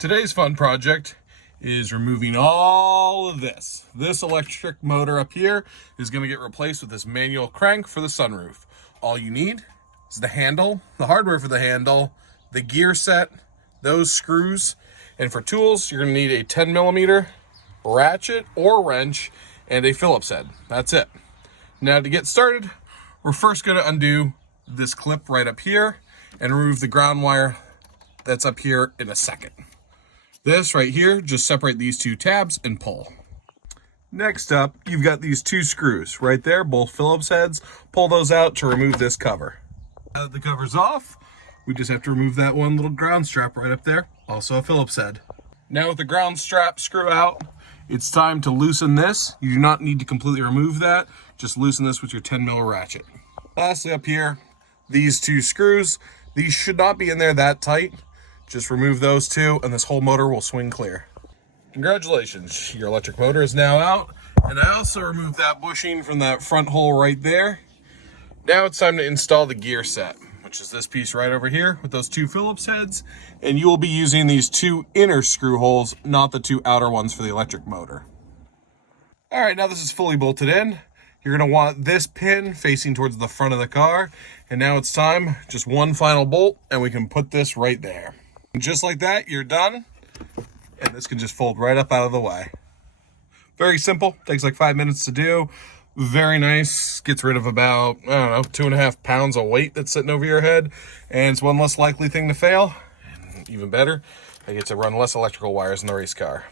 Today's fun project is removing all of this. This electric motor up here is going to get replaced with this manual crank for the sunroof. All you need is the handle, the hardware for the handle, the gear set, those screws, and for tools, you're going to need a 10mm ratchet or wrench and a Phillips head. That's it. Now to get started, we're first going to undo this clip right up here and remove the ground wire that's up here in a second. This right here, just separate these two tabs and pull. Next up, you've got these two screws right there, both Phillips heads. Pull those out to remove this cover. Now that the cover's off, we just have to remove that one little ground strap right up there, also a Phillips head. Now with the ground strap screw out, it's time to loosen this. You do not need to completely remove that, just loosen this with your 10mm ratchet. Lastly up here, these two screws, these should not be in there that tight. Just remove those two and this whole motor will swing clear. Congratulations, your electric motor is now out. And I also removed that bushing from that front hole right there. Now it's time to install the gear set, which is this piece right over here with those two Phillips heads. And you will be using these two inner screw holes, not the two outer ones for the electric motor. All right, now this is fully bolted in. You're gonna want this pin facing towards the front of the car. And now it's time, just one final bolt, and we can put this right there. And just like that, you're done. And this can just fold right up out of the way. Very simple, takes like 5 minutes to do. Very nice, gets rid of about, I don't know, 2.5 pounds of weight that's sitting over your head. And it's one less likely thing to fail. And even better, I get to run less electrical wires in the race car.